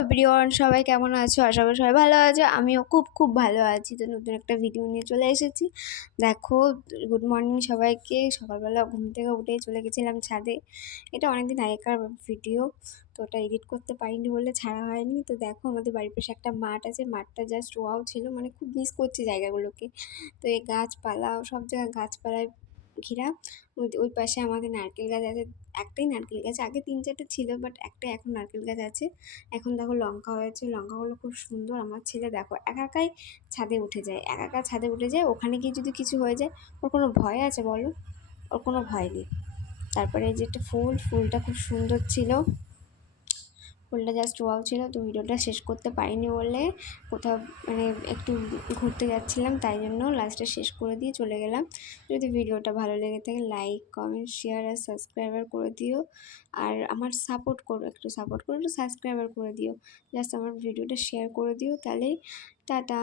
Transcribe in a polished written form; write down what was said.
Everyone, সবাই কেমন আছো? আশা করি সবাই ভালো আছো। আমিও খুব খুব ভালো আছি। তো নতুন একটা ভিডিও নিয়ে চলে এসেছি। দেখো, গুড মর্নিং সবাইকে। সকালবেলা ঘুম থেকে উঠেই চলে গেছিলাম ছাদে। এটা অনেকদিন আগেকার ভিডিও, তো ওটা এডিট করতে পারিনি বলে ছাড়া হয়নি। তো দেখো, আমাদের বাড়ির পাশে একটা মাঠ আছে, মাঠটা জাস্ট ওয়াও ছিল, মানে খুব মিস করছি জায়গাগুলোকে। তো এই গাছপালা, সব জায়গায় গাছপালায় ঘেরা। ওই পাশে আমাদের নারকেল গাছ আছে, একটাই নারকেল গাছ, আগে 3-4টে ছিল, বাট একটাই এখন নারকেল গাছ আছে। এখন দেখো লঙ্কা হয়েছে, লঙ্কাগুলো খুব সুন্দর। আমার ছেলে দেখো একা একাই ছাদে উঠে যায়, একা একা ছাদে উঠে যায়। ওখানে গিয়ে যদি কিছু হয়ে যায়, ওর কোনো ভয় আছে বলো? ওর কোনো ভয় নেই। তারপরে এই যে একটা ফুলটা খুব সুন্দর ছিল, ফুলটা জাস্ট ওয়াও ছিল। তো ভিডিওটা শেষ করতে পারিনি বলে কোথাও মানে একটু ঘুরতে যাচ্ছিলাম, তাই জন্য লাস্টে শেষ করে দিয়ে চলে গেলাম। যদি ভিডিওটা ভালো লেগে থাকে, লাইক, কমেন্ট, শেয়ার আর সাবস্ক্রাইবার করে দিও। আর আমার সাপোর্ট করো, একটু সাবস্ক্রাইবার করে দিও। জাস্ট আমার ভিডিওটা শেয়ার করে দিও, তাহলেই টাটা।